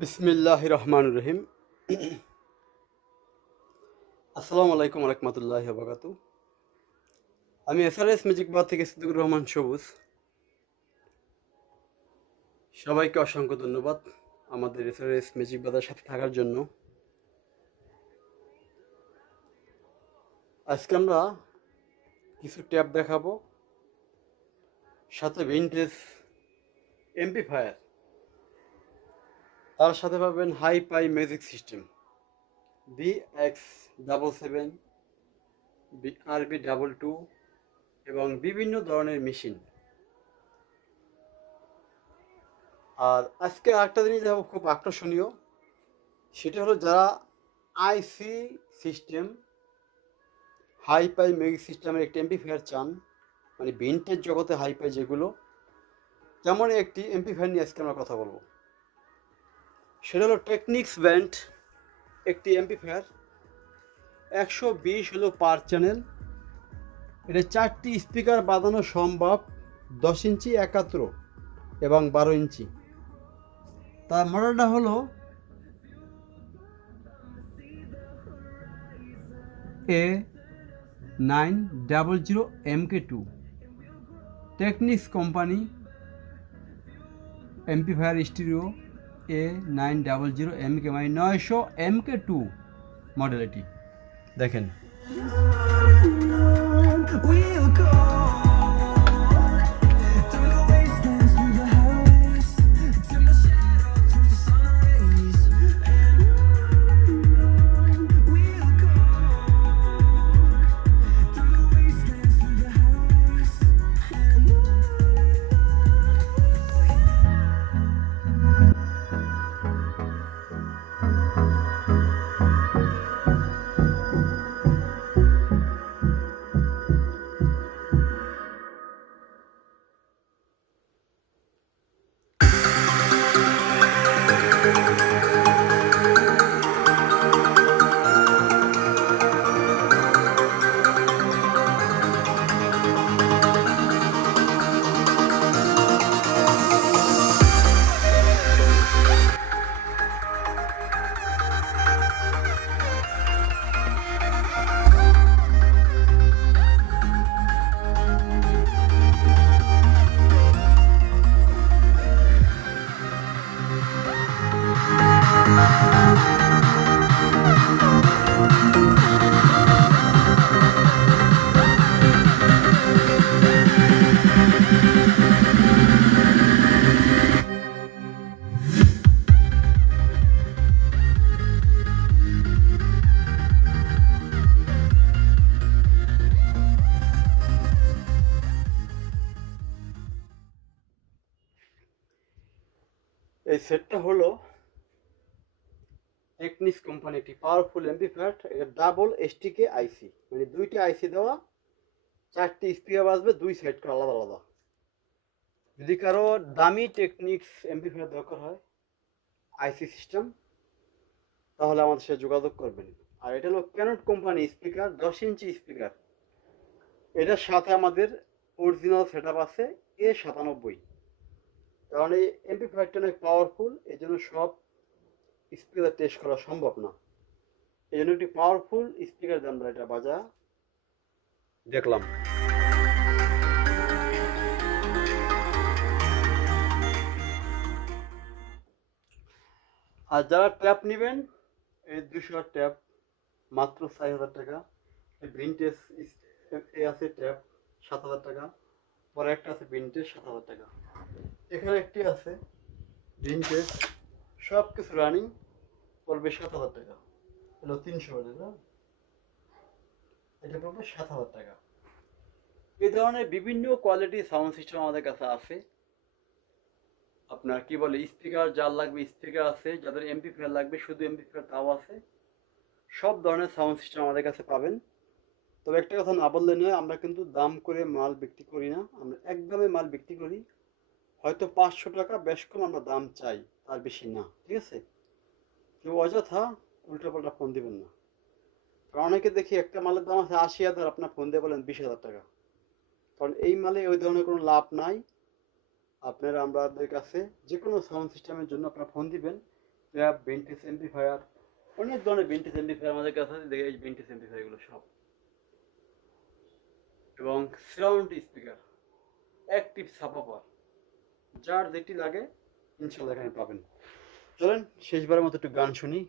বিসমিল্লাহির রহমানির রহিম। আসসালামু আলাইকুম রহমতুল্লাহি ওয়া বারাকাতুহু। আমি এসআরএস ম্যাজিক বার থেকে সিদ্দিকুর রহমান সবুজ। সবাইকে অসংখ্য ধন্যবাদ আমাদের এসআরএস ম্যাজিক বারের সাথে থাকার জন্য। আজকে আমরা কিছু ট্যাব দেখাবো, সাথে ভিনটেজ এমপ্লিফায়ার, তার সাথে পাবেন হাই পাই ম্যাজিক সিস্টেম BX77, RB22 এবং বিভিন্ন ধরনের মেশিন। আর আজকে আরেকটা জিনিস দেখাবো খুব আকর্ষণীয়, সেটা হলো যারা আইসি সিস্টেম হাইপাই ম্যাজিক সিস্টেমের একটি এমপ্লিফায়ার চান, মানে ভিনটেজ জগতে হাইপাই যেগুলো, তেমন একটি এমপ্লিফায়ার নিয়ে আজকে আমরা কথা বলবো। সেটা হলো টেকনিক্স ব্যান্ড একটি এমপ্লিফায়ার, 120 হলো পার চ্যানেল। এটা 4টি স্পিকার বাঁধানো সম্ভব, 10 ইঞ্চি, 71 এবং 12 ইঞ্চি। তার মডেলটা হলো A900 MK2, techniques company amplifier stereo A900 MK, মানে 900 MK2 মডেল। এটি দেখেন, এই সেটটা হলো টেকনিক্স কোম্পানি একটি পাওয়ারফুল এমপ্লিফায়ার। এটা ডাবল এসটিকে আইসি, মানে দুইটি আইসি দেওয়া, 4টি স্পিকার বাজবে, 2 সেট করে আলাদা আলাদা। যদি কারো দামি টেকনিক্স এমপ্লিফায়ার দরকার হয় আইসি সিস্টেম, তাহলে আমাদের সাথে যোগাযোগ করবেন। আর এটা হলো ক্যানট কোম্পানি স্পিকার, 10 ইঞ্চি স্পিকার। এটার সাথে আমাদের অরিজিনাল সেট আপ আছে A97, কারণ এই এমপ্লিফায়ারটা অনেক পাওয়ারফুল, এই জন্য সব স্পিকার টেস্ট করা সম্ভব না। এই জন্য একটি পাওয়ারফুল স্পিকার দিয়ে আমরা এটা বাজা দেখলাম। আর যারা ট্যাপ নেবেন, এই 200 ট্যাপ মাত্র 4000 টাকা। ভিনটেজ আছে ট্যাপ 7000 টাকা, পরে একটা আছে ভিনটেজ 7000 টাকা। এখানে একটি আছে ভিনটেজ, সব কিছু রানিং, পড়বে 7000 টাকা। হলো 300 টাকা, এটা পড়বে 7000 টাকা। এই ধরনের বিভিন্ন কোয়ালিটি সাউন্ড সিস্টেম আমাদের কাছে আছে। আপনার কি বলে, স্পিকার যার লাগবে স্পিকার আছে, যাদের এমপ্লিফায়ার লাগবে শুধু এমপ্লিফায়ার তাও আছে। সব ধরনের সাউন্ড সিস্টেম আমাদের কাছে পাবেন। তবে একটা কথা না বললে নয়, আমরা কিন্তু দাম করে মাল বিক্রি করি না, আমরা একদমে মাল বিক্রি করি। হয়তো 500 টাকা বেশ কম আমরা দাম চাই, তার বেশি না, ঠিক আছে? কেউ অযথা উল্টোপাল্টা ফোন দিবেন না। কারণ অনেকে দেখি একটা মালের দাম আছে 80,000, আপনার ফোন দিয়ে বলেন 20,000 টাকা। কারণ এই মালে ওই ধরনের কোনো লাভ নাই। আপনারা আমাদের কাছে যে কোনো সাউন্ড সিস্টেমের জন্য আপনারা ফোন দিবেন, ট্র্যাপ, ভেন্টেজ এমপ্লিফায়ার, অনেক ধরনের ভেন্টেজ এমপ্লিফায়ার আমাদের কাছে আছে। দেখে এই ভেন্টেজ এমপ্লিফায়ারগুলো সব, এবং সাউন্ড স্পিকার, অ্যাক্টিভ সাবওয়ুফার, যার যেটি লাগে ইনশাল্লাহ এখানে পাবেন। চলেন শেষবারের মতো একটু গান শুনি।